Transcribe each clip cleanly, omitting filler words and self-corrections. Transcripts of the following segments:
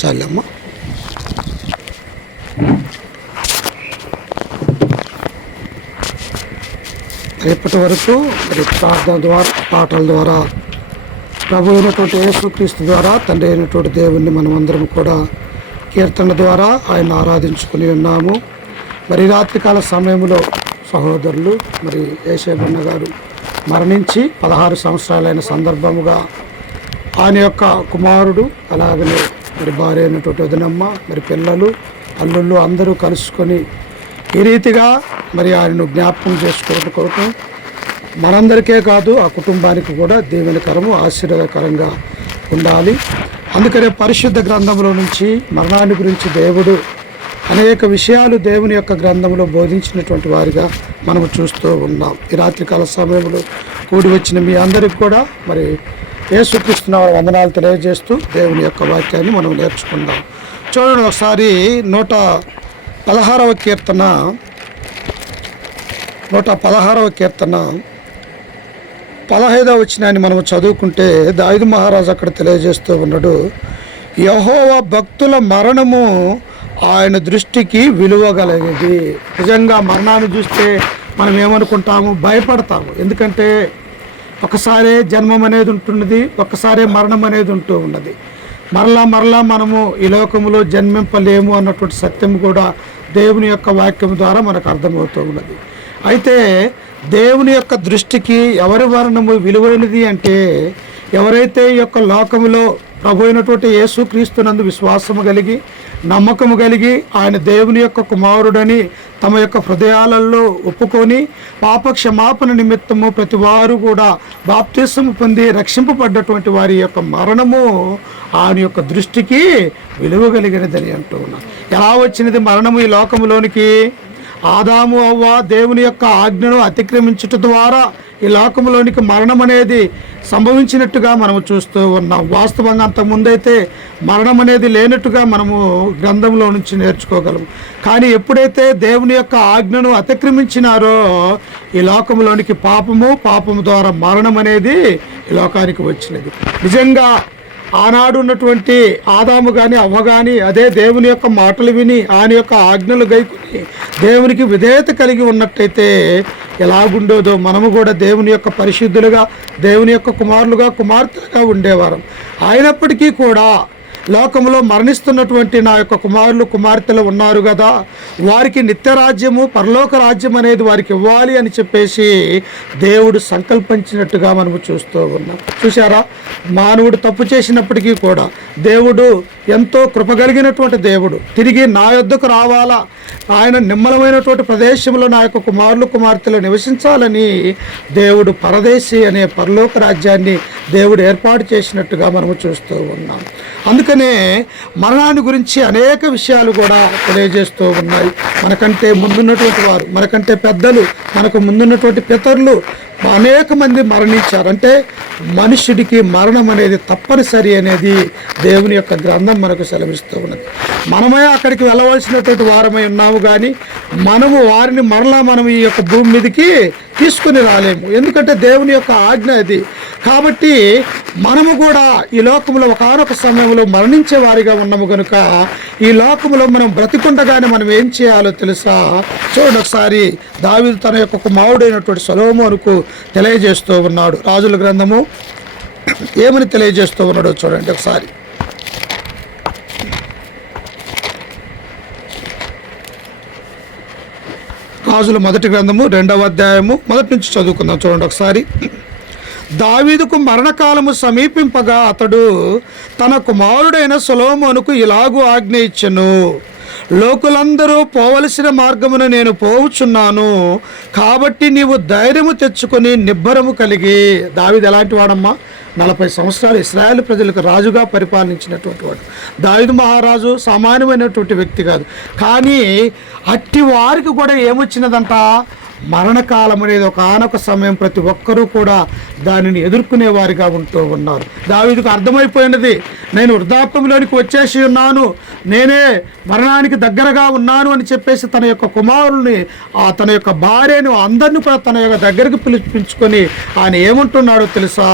చాలమ్మ. రేపటి వరకు మరి ప్రార్థన ద్వారా, పాటల ద్వారా, ప్రభు అయినటువంటి యేసుక్రీస్తు ద్వారా, తండ్రి అయినటువంటి దేవుణ్ణి మనమందరం కూడా కీర్తన ద్వారా ఆయన ఆరాధించుకుని ఉన్నాము. మరి రాత్రికాల సమయంలో సహోదరులు మరి యేసేబన్న గారు మరణించి 16 సంవత్సరాలైన సందర్భముగా ఆయన యొక్క కుమారుడు, అలాగనే మరి భార్య అయినటువంటి వదినమ్మ, మరి పిల్లలు, అల్లుళ్ళు అందరూ కలుసుకొని ఈ రీతిగా మరి ఆయనను జ్ఞాపకం చేసుకోవడం కొరకు మనందరికీ కాదు, ఆ కుటుంబానికి కూడా దీవెనకరము, ఆశీర్వాదకరంగా ఉండాలి. అందుకనే పరిశుద్ధ గ్రంథంలో నుంచి మరణాన్ని గురించి దేవుడు అనేక విషయాలు దేవుని యొక్క గ్రంథంలో బోధించినటువంటి వారిగా మనము చూస్తూ ఉన్నాం. ఈ రాత్రికాల సమయంలో కూడి వచ్చిన మీ అందరికి కూడా మరి యేసుక్రీస్తు నామమున వందనాలు తెలియజేస్తూ దేవుని యొక్క వాక్యాన్ని మనం నేర్చుకుందాం. చూడండి ఒకసారి 116వ కీర్తన 15వ వచనాన్ని మనం చదువుకుంటే దావీదు మహారాజు అక్కడ తెలియజేస్తూ ఉన్నాడు, యెహోవా భక్తుల మరణము ఆయన దృష్టికి విలువగలిగేది. నిజంగా మరణాన్ని చూస్తే మనం ఏమనుకుంటాము, భయపడతాము. ఎందుకంటే ఒకసారే జన్మం అనేది ఉంటున్నది, ఒక్కసారే మరణం అనేది ఉంటూ ఉన్నది. మరలా మనము ఈ లోకంలో జన్మింపలేము అన్నటువంటి సత్యం కూడా దేవుని యొక్క వాక్యం ద్వారా మనకు అర్థమవుతూ ఉన్నది. అయితే దేవుని యొక్క దృష్టికి ఎవరి మరణము విలువైనది అంటే, ఎవరైతే ఈ యొక్క లోకములో ప్రభు అయినటువంటి యేసుక్రీస్తునందు విశ్వాసము కలిగి, నమ్మకము కలిగి, ఆయన దేవుని యొక్క కుమారుడని తమ యొక్క హృదయాలలో ఒప్పుకొని పాప క్షమాపణ నిమిత్తము ప్రతి వారు కూడా బాప్తిస్మము పొంది రక్షింపబడ్డటువంటి వారి యొక్క మరణము ఆయన యొక్క దృష్టికి విలువ కలిగినదని అంటూ ఉన్నాం. ఎలా వచ్చినది మరణము ఈ లోకములోనికి? ఆదాము అవ్వ దేవుని యొక్క ఆజ్ఞను అతిక్రమించుట ద్వారా ఈ లోకంలోనికి మరణం అనేది సంభవించినట్టుగా మనము చూస్తూ ఉన్నాం. వాస్తవంగా అంతకుముందైతే మరణం అనేది లేనట్టుగా మనము గ్రంథంలో నుంచి నేర్చుకోగలము. కానీ ఎప్పుడైతే దేవుని యొక్క ఆజ్ఞను అతిక్రమించినారో ఈ లోకంలోనికి పాపము ద్వారా మరణం అనేది ఈ లోకానికి వచ్చినది. నిజంగా ఆనాడు ఉన్నటువంటి ఆదాము కానీ అవ్వ కానీ అదే దేవుని యొక్క మాటలు విని ఆయన యొక్క ఆజ్ఞలు గైకొని దేవునికి విధేయత కలిగి ఉన్నట్టయితే ఎలాగుండేదో మనము కూడా దేవుని యొక్క పరిశుద్ధులుగా, దేవుని యొక్క కుమారులుగా, కుమార్తెలుగా ఉండేవారం. అయినప్పటికీ కూడా లోకంలో మరణిస్తున్నటువంటి నా యొక్క కుమారులు, కుమార్తెలు ఉన్నారు కదా, వారికి నిత్యరాజ్యము, పరలోక రాజ్యం అనేది వారికి ఇవ్వాలి అని చెప్పేసి దేవుడు సంకల్పించినట్టుగా మనము చూస్తూ ఉన్నాం. చూసారా, మానవుడు తప్పు చేసినప్పటికీ కూడా దేవుడు ఎంతో కృపగలిగినటువంటి దేవుడు. తిరిగి నా యొద్దకు రావాలా, ఆయన నిమ్మలమైనటువంటి ప్రదేశంలో నా యొక్క కుమారులు, కుమార్తెలు నివసించాలని దేవుడు పరదేశి అనే పరలోక రాజ్యాన్ని దేవుడు ఏర్పాటు చేసినట్టుగా మనము చూస్తూ ఉన్నాం. అందుకనే మరణాన్ని గురించి అనేక విషయాలు కూడా తెలియజేస్తూ ఉన్నాయి. మనకంటే ముందున్నటువంటి వారు, మనకంటే పెద్దలు, మనకు ముందున్నటువంటి పితరులు అనేక మంది మరణించారు. అంటే మనుష్యుడికి మరణం అనేది తప్పనిసరి అనేది దేవుని యొక్క గ్రంథం మనకు సెలవిస్తూ ఉన్నది. మనమే అక్కడికి వెళ్ళవలసినటువంటి వారమై ఉన్నాము, కానీ వారిని మనం ఈ యొక్క భూమి మీదకి తీసుకుని రాలేము. ఎందుకంటే దేవుని యొక్క ఆజ్ఞ అది. కాబట్టి మనము కూడా ఈ లోకంలో ఒకానొక సమయంలో మరణించే వారిగా ఉన్నాము కనుక ఈ లోకంలో మనం బ్రతికుండగానే మనం ఏం చేయాలో తెలుసా? చూడండి ఒకసారి దావీదు తన యొక్క కుమారుడైనటువంటి సొలొమోనుకు తెలియజేస్తూ ఉన్నాడు. రాజుల గ్రంథము ఏమని తెలియజేస్తూ ఉన్నాడో చూడండి ఒకసారి. రాజుల మొదటి గ్రంథము 2వ అధ్యాయము మొదటి నుంచి చదువుకుందాం. చూడండి ఒకసారి. దావీదుకు మరణకాలము సమీపింపగా అతడు తన కుమారుడైన సొలొమోనుకు ఇలాగూ ఆజ్ఞ ఇచ్చెను, లోకులందరూ పోవలసిన మార్గమును నేను పోవుచున్నాను, కాబట్టి నీవు ధైర్యము తెచ్చుకొని నిబ్బరము కలిగి. దావీదు ఎలాంటి వాడమ్మా? 40 సంవత్సరాలు ఇశ్రాయేలు ప్రజలకు రాజుగా పరిపాలించినటువంటి వాడు. దావీదు మహారాజు సామాన్యమైనటువంటి వ్యక్తి కాదు. కానీ అట్టి వారికి కూడా ఏమొచ్చినదంట? మరణకాలం అనేది ఒకానొక సమయం ప్రతి ఒక్కరూ కూడా దానిని ఎదుర్కొనే వారిగా ఉంటూ ఉన్నారు. దావీదుకు అర్థమైపోయినది, నేను వృద్ధాప్యంలోనికి వచ్చేసి ఉన్నాను, నేనే మరణానికి దగ్గరగా ఉన్నాను అని చెప్పేసి తన యొక్క కుమారుల్ని, తన యొక్క భార్యను, అందరినీ కూడా తన యొక్క దగ్గరికి పిలిపించుకొని ఆయన ఏమంటున్నాడో తెలుసా?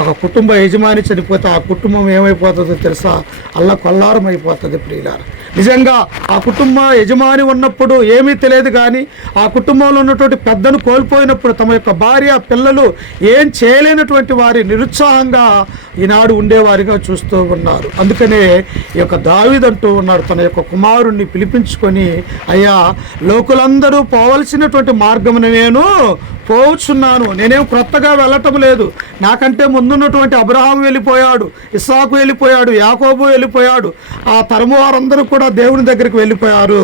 ఒక కుటుంబ యజమాని చనిపోతే ఆ కుటుంబం ఏమైపోతుందో తెలుసా? అల్లకొల్లారం అయిపోతుంది ప్రియులారా. నిజంగా ఆ కుటుంబ యజమాని ఉన్నప్పుడు ఏమీ తెలియదు, కానీ ఆ కుటుంబంలో ఉన్నటువంటి పెద్దను కోల్పోయినప్పుడు తమ యొక్క భార్య పిల్లలు ఏం చేయలేనటువంటి వారి నిరుత్సాహంగా ఈనాడు ఉండేవారిగా చూస్తూ ఉన్నారు. అందుకనే ఈ యొక్క దావీదు అంటూ ఉన్నాడు, తన యొక్క కుమారుణ్ణి పిలిపించుకొని, అయ్యా, లోకులందరూ పోవలసినటువంటి మార్గమును నేను పోవచ్చున్నాను, నేనేం క్రొత్తగా వెళ్ళటం లేదు. నాకంటే ముందున్నటువంటి అబ్రహాము వెళ్ళిపోయాడు, ఇస్సాకు వెళ్ళిపోయాడు, యాకోబు వెళ్ళిపోయాడు, ఆ తరము వారందరూ కూడా దేవుని దగ్గరికి వెళ్ళిపోయారు.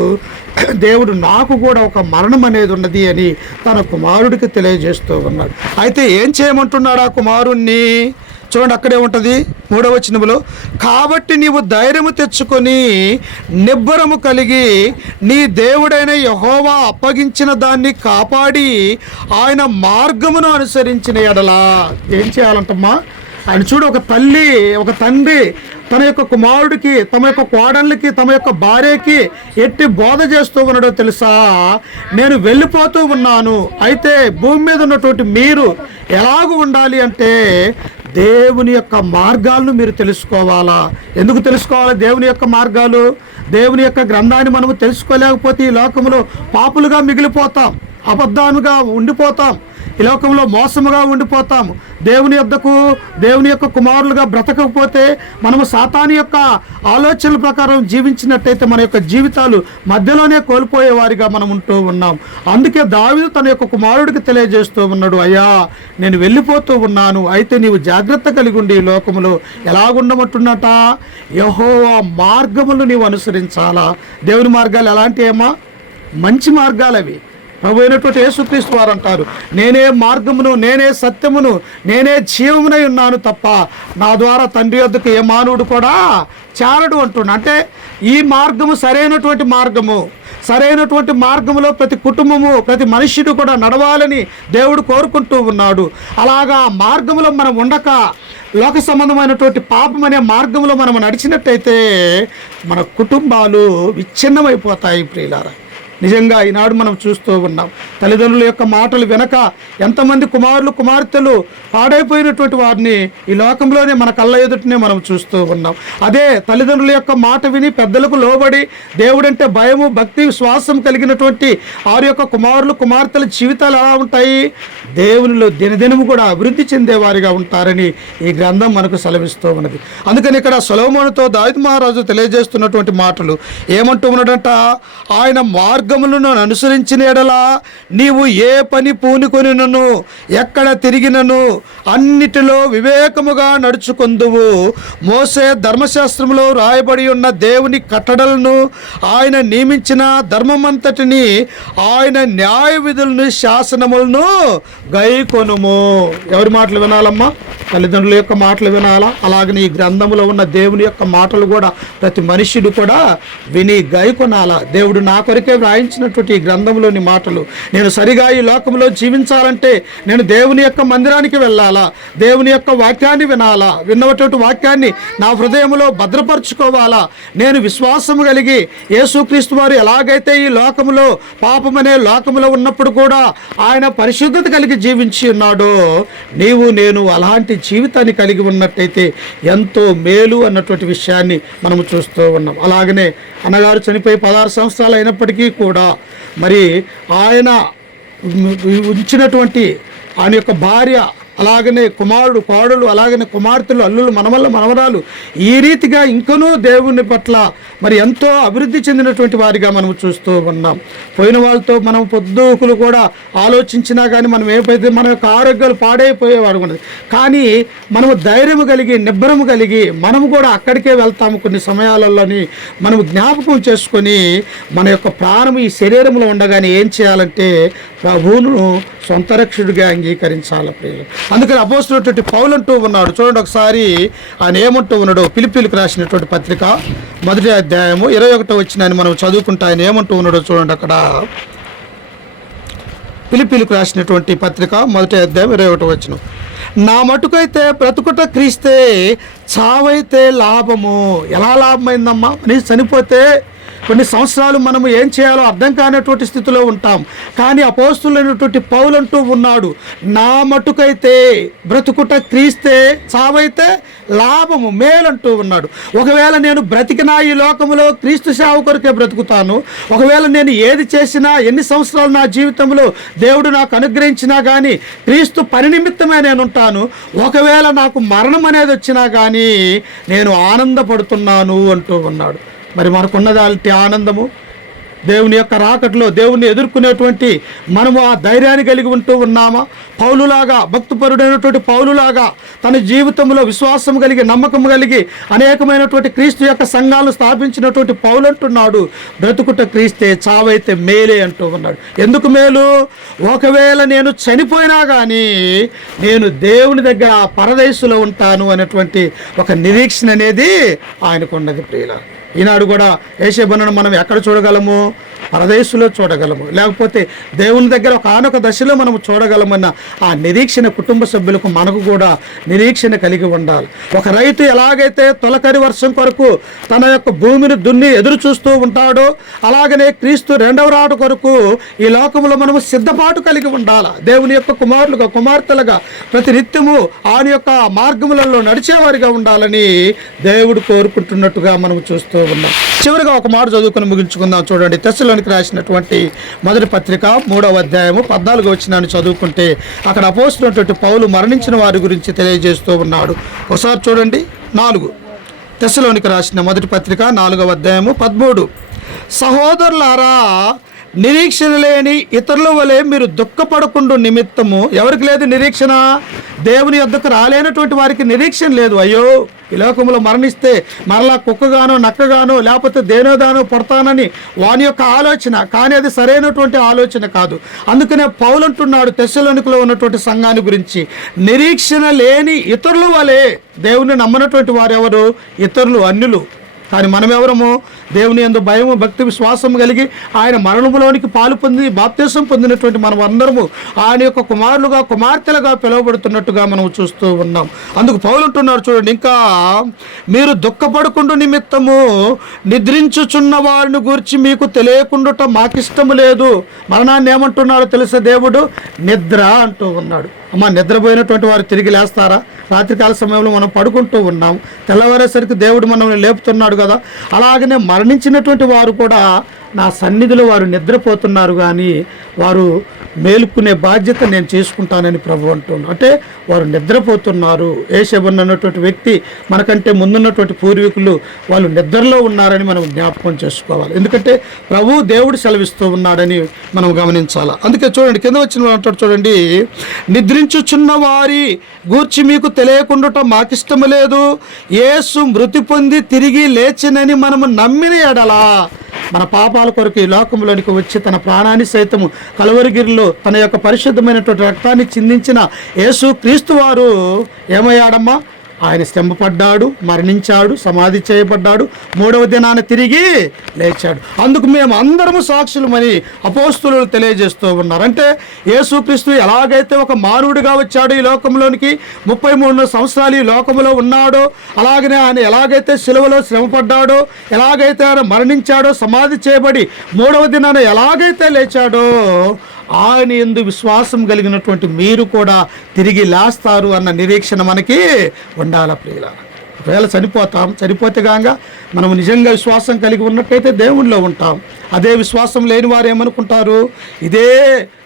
దేవుడు నాకు కూడా ఒక మరణం అనేది ఉన్నది అని తన కుమారుడికి తెలియజేస్తూ ఉన్నాడు. అయితే ఏం చేయమంటున్నాడు ఆ కుమారుణ్ణి? చూడండి, అక్కడే ఉంటుంది 3వ వచనములో, కాబట్టి నీవు ధైర్యము తెచ్చుకొని నిబ్బరము కలిగి నీ దేవుడైన యెహోవా అప్పగించిన దాన్ని కాపాడి ఆయన మార్గమును అనుసరించిన ఎడలా. ఏం చేయాలంటమ్మా? ఆయన చూడు, ఒక తల్లి ఒక తండ్రి తన యొక్క కుమారుడికి, తమ యొక్క కోడళ్ళకి, తమ యొక్క భార్యకి ఎట్టి బోధ చేస్తూ ఉన్నాడో తెలుసా? నేను వెళ్ళిపోతూ ఉన్నాను, అయితే భూమి మీద ఉన్నటువంటి మీరు ఎలాగూ ఉండాలి అంటే దేవుని యొక్క మార్గాలను మీరు తెలుసుకోవాలా. ఎందుకు తెలుసుకోవాలి దేవుని యొక్క మార్గాలు? దేవుని యొక్క గ్రంథాన్ని మనము తెలుసుకోలేకపోతే ఈ లోకంలో పాపులుగా మిగిలిపోతాం, అబద్ధాలుగా ఉండిపోతాం, ఈ లోకంలో మోసముగా ఉండిపోతాము. దేవుని యొక్క కుమారులుగా బ్రతకకపోతే మనము సాతాను యొక్క ఆలోచనల ప్రకారం జీవించినట్టయితే మన యొక్క జీవితాలు మధ్యలోనే కోల్పోయే వారిగా మనం ఉంటూ ఉన్నాం. అందుకే దావీదు తన యొక్క కుమారుడికి తెలియజేస్తూ ఉన్నాడు, అయ్యా, నేను వెళ్ళిపోతూ ఉన్నాను, అయితే నీవు జాగ్రత్త కలిగి ఉండి ఈ లోకములో ఎలాగుండమంటున్నట? యెహోవా మార్గములు నీవు అనుసరించాలా. దేవుని మార్గాలు ఎలాంటివేమా? మంచి మార్గాలు అవి. ప్రభు అయినటువంటి యేసుక్రీస్తు వారు అంటారు, నేనే మార్గమును, నేనే సత్యమును, నేనే జీవమునై ఉన్నాను తప్ప నా ద్వారా తండ్రి వద్దకు ఏ మానవుడు కూడా చేరడు అంటున్నాడు. అంటే ఈ మార్గము సరైనటువంటి మార్గము. సరైనటువంటి మార్గంలో ప్రతి కుటుంబము, ప్రతి మనుష్యుడు కూడా నడవాలని దేవుడు కోరుకుంటూ ఉన్నాడు. అలాగా మార్గంలో మనం ఉండక లోక సంబంధమైనటువంటి పాపం అనే మార్గంలో మనం నడిచినట్టయితే మన కుటుంబాలు విచ్ఛిన్నమైపోతాయి ప్రియులారా. నిజంగా ఈనాడు మనం చూస్తూ ఉన్నాం, తల్లిదండ్రుల యొక్క మాటలు వెనక ఎంతమంది కుమారులు కుమార్తెలు పాడైపోయినటువంటి వారిని ఈ లోకంలోనే మన కళ్ళ ఎదుటనే మనం చూస్తూ ఉన్నాం. అదే తల్లిదండ్రుల యొక్క మాట విని పెద్దలకు లోబడి దేవుడంటే భయము, భక్తి, విశ్వాసం కలిగినటువంటి వారి యొక్క కుమారులు కుమార్తెల జీవితాలు ఎలా ఉంటాయి? దేవునిలో దినదినము కూడా అభివృద్ధి చెందేవారిగా ఉంటారని ఈ గ్రంథం మనకు సెలవిస్తూ ఉన్నది. అందుకని ఇక్కడ సొలొమోనుతో దావీదు మహారాజు తెలియజేస్తున్నటువంటి మాటలు ఏమంటూ ఉన్నాడంట? ఆయన మార్గములను అనుసరించిన ఎడలా నీవు ఏ పని పూనుకొనినను ఎక్కడ తిరిగినను అన్నిటిలో వివేకముగా నడుచుకొందువు. మోసే ధర్మశాస్త్రములో రాయబడి ఉన్న దేవుని కట్టడలను, ఆయన నియమించిన ధర్మమంతటిని, ఆయన న్యాయ విధులను, శాసనములను గైకొనుము. ఎవరి మాటలు వినాలమ్మా? తల్లిదండ్రుల యొక్క మాటలు వినాలా. అలాగని ఈ గ్రంథంలో ఉన్న దేవుని యొక్క మాటలు కూడా ప్రతి మనుష్యుడు కూడా విని గైకొనాలా. దేవుడు నా కొరకే వ్రాయించినటువంటి ఈ గ్రంథంలోని మాటలు నేను సరిగా ఈ లోకంలో జీవించాలంటే నేను దేవుని యొక్క మందిరానికి వెళ్ళాలా, దేవుని యొక్క వాక్యాన్ని వినాలా, విన్నటువంటి వాక్యాన్ని నా హృదయంలో భద్రపరచుకోవాలా. నేను విశ్వాసము కలిగి యేసుక్రీస్తు వారు ఎలాగైతే ఈ లోకములో పాపమనే లోకములో ఉన్నప్పుడు కూడా ఆయన పరిశుద్ధత కలిగి జీవించి ఉన్నాడో నీవు నేను అలాంటి జీవితాన్ని కలిగి ఉన్నట్టయితే ఎంతో మేలు అన్నటువంటి విషయాన్ని మనము చూస్తూ ఉన్నాం. అలాగనే అన్నగారు చనిపోయి 16 సంవత్సరాలు అయినప్పటికీ కూడా మరి ఆయన ఉంచినటువంటి ఆయన యొక్క భార్య, అలాగనే కుమారుడు కోడలు, అలాగనే కుమార్తెలు, అల్లులు, మనవరాలు ఈ రీతిగా ఇంకనూ దేవుని పట్ల మరి ఎంతో అభివృద్ధి చెందినటువంటి వారిగా మనం చూస్తూ ఉన్నాం. పోయిన వాళ్ళతో మనం పొద్దుకులు కూడా ఆలోచించినా కానీ మనం ఏమైతే మన యొక్క ఆరోగ్యాలు పాడైపోయేవాడు ఉన్నది. కానీ మనము ధైర్యము కలిగి నిబ్బరము కలిగి మనము కూడా అక్కడికే వెళ్తాము. కొన్ని సమయాలలోని మనము జ్ఞాపకం చేసుకొని మన యొక్క ప్రాణం ఈ శరీరంలో ఉండగానే ఏం చేయాలంటే ప్రభువును సొంత రక్షకుడిగా అంగీకరించాలి ప్రియులు. అందుకని అపోస్తలుడైనటువంటి పౌలు అంటూ ఉన్నాడు. చూడండి ఒకసారి ఆయన ఏమంటూ ఉన్నాడు. ఫిలిప్పీలకు రాసినటువంటి పత్రిక 1వ అధ్యాయము 21వ వచనాన్ని మనం చదువుకుంటే ఆయన ఏమంటూ ఉన్నాడో చూడండి. అక్కడ ఫిలిప్పీలకు రాసినటువంటి పత్రిక 1వ అధ్యాయం 21వ వచనం, నా మటుకైతే బ్రతుకుట క్రీస్తే, చావైతే లాభము. ఎలా లాభమైందమ్మా? మనిషి చనిపోతే కొన్ని సంవత్సరాలు మనము ఏం చేయాలో అర్థం కానటువంటి స్థితిలో ఉంటాం. కానీ అపోస్తులైనటువంటి పౌలు అంటూ ఉన్నాడు, నా మటుకైతే బ్రతుకుట క్రీస్తే, చావైతే లాభము, మేలంటూ ఉన్నాడు. ఒకవేళ నేను బ్రతికినా ఈ లోకములో క్రీస్తు సేవ కొరకే బ్రతుకుతాను. ఒకవేళ నేను ఏది చేసినా, ఎన్ని సంవత్సరాలు నా జీవితంలో దేవుడు నాకు అనుగ్రహించినా కానీ క్రీస్తు పని నిమిత్తమే నేను ఉంటాను. ఒకవేళ నాకు మరణం అనేది వచ్చినా కానీ నేను ఆనందపడుతున్నాను అంటూ ఉన్నాడు. మరి మనకున్నదాల్టి ఆనందము, దేవుని యొక్క రాకట్లో దేవుణ్ణి ఎదుర్కొనేటువంటి మనము ఆ ధైర్యాన్ని కలిగి ఉంటూ ఉన్నామా? పౌలులాగా, భక్తిపరుడైనటువంటి పౌలులాగా తన జీవితంలో విశ్వాసం కలిగి, నమ్మకం కలిగి అనేకమైనటువంటి క్రీస్తు యొక్క సంఘాలను స్థాపించినటువంటి పౌలు అంటున్నాడు, బ్రతుకుట క్రీస్తే, చావైతే మేలే అంటూ ఉన్నాడు. ఎందుకు మేలు? ఒకవేళ నేను చనిపోయినా కానీ నేను దేవుని దగ్గర పరదేశంలో ఉంటాను అనేటువంటి ఒక నిరీక్షణ అనేది ఆయనకున్నది. ప్రియుల, ఈనాడు కూడా యేషేబును మనం ఎక్కడ చూడగలము? పరదేశంలో చూడగలము, లేకపోతే దేవుని దగ్గర ఒక ఆనొక దశలో మనము చూడగలమన్న ఆ నిరీక్షణ కుటుంబ సభ్యులకు, మనకు కూడా నిరీక్షణ కలిగి ఉండాలి. ఒక రైతు ఎలాగైతే తొలకరి వర్షం కొరకు తన యొక్క భూమిని దున్ని ఎదురు చూస్తూ ఉంటాడో, అలాగనే క్రీస్తు రెండవ రాట కొరకు ఈ లోకంలో మనము సిద్ధపాటు కలిగి ఉండాలి. దేవుని యొక్క కుమారులుగా, కుమార్తెలుగా ప్రతి నిత్యము ఆయన యొక్క మార్గములలో నడిచేవారిగా ఉండాలని దేవుడు కోరుకుంటున్నట్టుగా మనం చూస్తూ ఉన్నాం. చివరిగా ఒక మాట చదువుకొని ముగించుకుందాం. చూడండి, తెస్సలోనికి రాసినటువంటి మొదటి పత్రిక 3వ అధ్యాయము 14వ వచనాన్ని చదువుకుంటే అక్కడ అపోస్తులైనటువంటి పౌలు మరణించిన వారి గురించి తెలియజేస్తూ ఉన్నాడు. ఒకసారి చూడండి. 4 తెస్సలోనికి రాసిన మొదటి పత్రిక 4వ అధ్యాయము 13. సహోదరులారా, నిరీక్షణ లేని ఇతరుల వలె మీరు దుఃఖపడకుండా నిమిత్తము. ఎవరికి లేదు నిరీక్షణ? దేవుని యొద్దకు రాలేనటువంటి వారికి నిరీక్షణ లేదు. అయ్యో, ఈ లోకంలో మరణిస్తే మరలా కుక్కగానో నక్కగానో లేకపోతే దేనోదానో పడతానని వాని యొక్క ఆలోచన. కానీ అది సరైనటువంటి ఆలోచన కాదు. అందుకనే పౌలు అంటున్నాడు తెస్సలోనికలో ఉన్నటువంటి సంఘాన్ని గురించి, నిరీక్షణ లేని ఇతరుల వలె. దేవుని నమ్మనటువంటి వారు ఎవరు? ఇతరులు, అన్యులు. కానీ మనం ఎవరము? దేవుని యందు భయము, భక్తి, విశ్వాసం కలిగి ఆయన మరణములోనికి పాలు పొంది బాప్తిసం పొందినటువంటి మనం అందరము ఆయన యొక్క కుమారులుగా, కుమార్తెలుగా పిలువబడుతున్నట్టుగా మనం చూస్తూ ఉన్నాం. అందుకు పౌలు అంటున్నారు చూడండి, ఇంకా మీరు దుఃఖపడకుండా నిమిత్తము నిద్రించుచున్న వారిని గురించి మీకు తెలియకుండా మాకిష్టము లేదు. మరణాన్ని ఏమంటున్నాడో తెలుసా దేవుడు? నిద్ర అంటూ ఉన్నాడు. అమ్మ, నిద్రపోయినటువంటి వారు తిరిగి లేస్తారా? రాత్రికాల సమయంలో మనం పడుకుంటూ ఉన్నాం, తెల్లవారేసరికి దేవుడు మనల్ని లేపుతున్నాడు కదా. అలాగనే మరణించినటువంటి వారు కూడా నా సన్నిధిలో వారు నిద్రపోతున్నారు, కానీ వారు మేలుకునే బాధ్యత నేను చేసుకుంటానని ప్రభు అంటున్నాను. అంటే వారు నిద్రపోతున్నారు. యేషేబును అన్నటువంటి వ్యక్తి మనకంటే ముందున్నటువంటి పూర్వీకులు వాళ్ళు నిద్రలో ఉన్నారని మనం జ్ఞాపకం చేసుకోవాలి. ఎందుకంటే ప్రభు దేవుడు సెలవిస్తూ ఉన్నాడని మనం గమనించాలి. అందుకే చూడండి, కింద వచ్చిన అంటాడు చూడండి, నిద్రించుచున్న వారి గూర్చి మీకు తెలియకుండా మాకిష్టము లేదు. యేసు మృతి పొంది తిరిగి లేచినని మనము నమ్మిన ఎడలా మన పాపాల కొరకు ఈ లోకంలోనికి వచ్చి తన ప్రాణాన్ని సైతము కలువరిగిరిలో తన యొక్క పరిశుద్ధమైనటువంటి రక్తాన్ని చిందించిన యేసు క్రీస్తు వారు ఏమయ్యాడమ్మా? ఆయన శ్రమపడ్డాడు, మరణించాడు, సమాధి చేయబడ్డాడు, 3వ దినాన తిరిగి లేచాడు. అందుకు మేము అందరము సాక్షులమని అపోస్తులు తెలియజేస్తూ ఉన్నారు. అంటే యేసుక్రీస్తు ఎలాగైతే ఒక మానవుడిగా వచ్చాడు ఈ లోకంలోనికి, 33 సంవత్సరాలు ఈ లోకంలో ఉన్నాడో, అలాగనే ఆయన ఎలాగైతే సిలువలో శ్రమపడ్డాడో, ఎలాగైతే ఆయన మరణించాడో, సమాధి చేయబడి 3వ దినాన ఎలాగైతే లేచాడో, ఆయన యందు విశ్వాసం కలిగినటువంటి మీరు కూడా తిరిగి లేస్తారు అన్న నిరీక్షణ మనకి ఉండాలి. ప్రియులారా, ఒకవేళ చనిపోతే గాక మనం నిజంగా విశ్వాసం కలిగి ఉన్నట్టయితే దేవునిలో ఉంటాం. అదే విశ్వాసం లేని వారు ఏమనుకుంటారు? ఇదే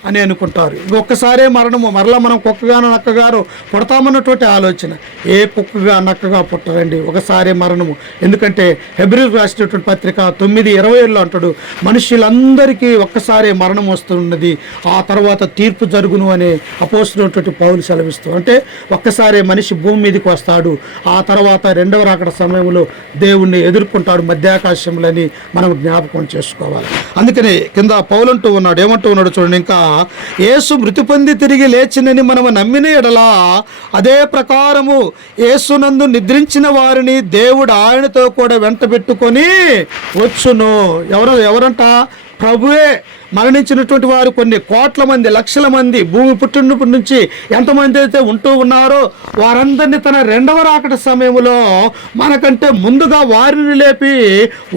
అని అనుకుంటారు. ఒక్కసారే మరణము, మరలా మనం కుక్కగానో నక్కగానో పుడతామన్నటువంటి ఆలోచన. ఏ కుక్కగా నక్కగా పుట్టరండి, ఒకసారే మరణము. ఎందుకంటే హెబ్రీయులకు రాసినటువంటి పత్రిక 9:27 అంటాడు, మనుషులందరికీ ఒక్కసారే మరణం వస్తున్నది, ఆ తర్వాత తీర్పు జరుగును అని అపోస్తులైనటువంటి పౌలు సెలవిస్తూ. అంటే ఒక్కసారే మనిషి భూమి మీదకి వస్తాడు, ఆ తర్వాత రెండవ రాకడ సమయంలో దేవుణ్ణి ఎదుర్కొంటాడు మధ్యాకాశంలోని మనం జ్ఞాపకం చేసుకోవాలి. అందుకని కింద పౌలు అంటూ ఉన్నాడు, ఏమంటూ ఉన్నాడు చూడండి, ఇంకా యేసు మృతి పొంది తిరిగి లేచినని మనము నమ్మిన ఎడలా అదే ప్రకారము యేసునందు నిద్రించిన వారిని దేవుడు ఆయనతో కూడా వెంట పెట్టుకొని వచ్చును. ఎవరంట? ప్రభువే మరణించినటువంటి వారు కొన్ని కోట్ల మంది, లక్షల మంది, భూమి పుట్టినప్పటి నుంచి ఎంతమంది అయితే ఉంటూ ఉన్నారో వారందరినీ తన రెండవ రాకడ సమయంలో మనకంటే ముందుగా వారిని లేపి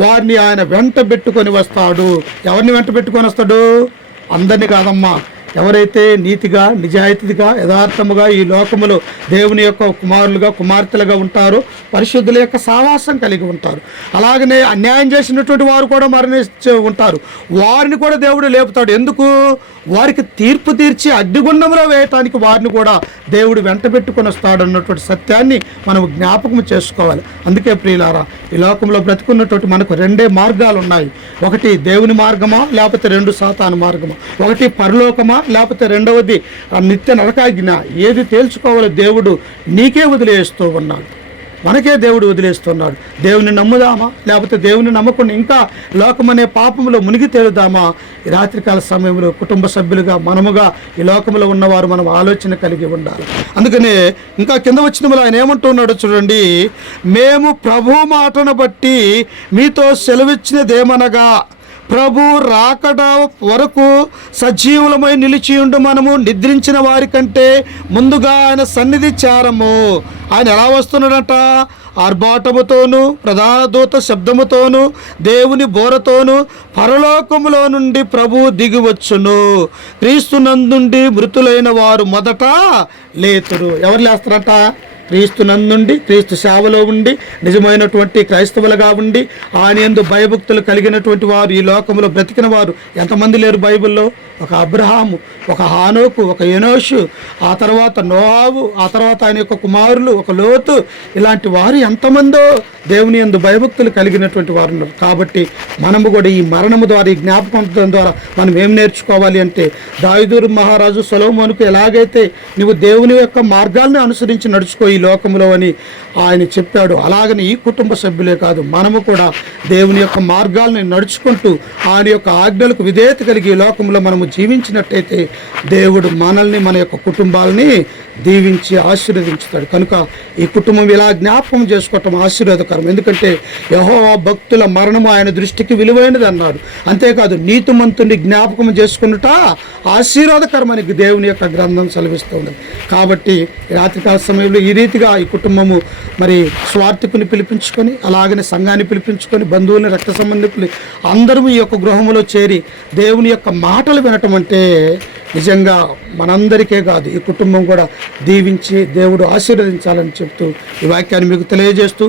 వారిని ఆయన వెంట పెట్టుకొని వస్తాడు. ఎవరిని వెంట పెట్టుకొని వస్తాడు? అందరినీ కాదమ్మా, ఎవరైతే నీతిగా, నిజాయితీగా, యథార్థముగా ఈ లోకములో దేవుని యొక్క కుమారులుగా, కుమార్తెలుగా ఉంటారో, పరిశుద్ధుల యొక్క సావాసం కలిగి ఉంటారు. అలాగనే అన్యాయం చేసినటువంటి వారు కూడా మరణించి ఉంటారు. వారిని కూడా దేవుడు లేపుతాడు. ఎందుకు? వారికి తీర్పు తీర్చి అగ్నిగుండంలో వేయటానికి వారిని కూడా దేవుడు వెంట పెట్టుకొని వస్తాడు అన్నటువంటి సత్యాన్ని మనం జ్ఞాపకం చేసుకోవాలి. అందుకే ప్రియులారా, ఈ లోకంలో బ్రతుకున్నటువంటి మనకు రెండే మార్గాలు ఉన్నాయి. ఒకటి దేవుని మార్గమా, లేకపోతే రెండు సాతాను మార్గమా. ఒకటి పరలోకమా, లేకపోతే రెండవది నిత్య నరకాజ్ఞ. ఏది తేల్చుకోవాలో దేవుడు నీకే వదిలేస్తూ ఉన్నాడు, మనకే దేవుడు వదిలేస్తున్నాడు. దేవుని నమ్ముదామా, లేకపోతే దేవుని నమ్మకుండా ఇంకా లోకమనే పాపంలో మునిగి తేలుదామా? ఈ రాత్రికాల సమయంలో కుటుంబ సభ్యులుగా మనముగా ఈ లోకంలో ఉన్నవారు మనం ఆలోచన కలిగి ఉండాలి. అందుకనే ఇంకా కింద వచ్చిన ఆయన ఏమంటున్నాడో చూడండి. మేము ప్రభు మాటను బట్టి మీతో సెలవిచ్చినదేమనగా, ప్రభు రాకడ వరకు సజీవులమై నిలిచి ఉండు మనము నిద్రించిన వారి కంటే ముందుగా ఆయన సన్నిధి చేరము. ఆయన ఎలా వస్తున్నాడట? ఆర్భాటముతోను, ప్రధాన దూత శబ్దముతోను, దేవుని బోరతోను పరలోకములో నుండి ప్రభు దిగివచ్చును. క్రీస్తునందుండి మృతులైన వారు మొదట లేతురు. ఎవరు లేస్తారట? క్రీస్తునందుండి, క్రీస్తు సేవలో ఉండి, నిజమైనటువంటి క్రైస్తవులుగా ఉండి, ఆయన యందు భయభక్తులు కలిగినటువంటి వారు ఈ లోకంలో బ్రతికిన వారు ఎంతమంది లేరు బైబిల్లో? ఒక అబ్రహాము, ఒక హానోకు, ఒక ఎనోషు, ఆ తర్వాత నోవాహు, ఆ తర్వాత ఆయన యొక్క కుమారులు, ఒక లోతు, ఇలాంటి వారు ఎంతమందో దేవుని యందు భయభక్తులు కలిగినటువంటి వారు ఉన్నారు. కాబట్టి మనము కూడా ఈ మరణము ద్వారా, ఈ జ్ఞాపకం ద్వారా మనం ఏం నేర్చుకోవాలి అంటే, దావీదు మహారాజు సొలొమోనుకు ఎలాగైతే నువ్వు దేవుని యొక్క మార్గాలను అనుసరించి నడుచుకో ఈ లోకంలో అని ఆయన చెప్పాడు, అలాగని ఈ కుటుంబ సభ్యులే కాదు, మనము కూడా దేవుని యొక్క మార్గాలను నడుచుకుంటూ ఆయన యొక్క ఆజ్ఞలకు విధేయత కలిగి ఈ లోకంలో మనము జీవించినట్టయితే దేవుడు మనల్ని, మన యొక్క కుటుంబాలని దీవించి ఆశీర్వదించుతాడు. కనుక ఈ కుటుంబం ఇలా జ్ఞాపకం చేసుకోవటం ఆశీర్వాదకరం. ఎందుకంటే యెహోవా భక్తుల మరణము ఆయన దృష్టికి విలువైనది అన్నాడు. అంతేకాదు నీతిమంతుని జ్ఞాపకం చేసుకున్నట ఆశీర్వాదకరమని దేవుని యొక్క గ్రంథం సెలవిస్తుంది. కాబట్టి రాత్రికాల సమయంలో ఈ రీతిగా ఈ కుటుంబము మరి స్వార్థకుని పిలిపించుకొని, అలాగనే సంఘాన్ని పిలిపించుకొని, బంధువుల్ని, రక్త సంబంధికులు అందరూ ఈ యొక్క గృహంలో చేరి దేవుని యొక్క మాటలు వినటం అంటే నిజంగా మనందరికీ కాదు, ఈ కుటుంబం కూడా దీవించి దేవుడు ఆశీర్వదించాలని చెప్తూ ఈ వాక్యాన్ని మీకు తెలియజేస్తూ,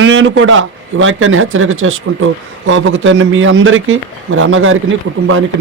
నేను కూడా ఈ వాక్యాన్ని హెచ్చరిక చేసుకుంటూ ఓపికతో మీ అందరికీ, మరి అన్నగారికి, కుటుంబానికి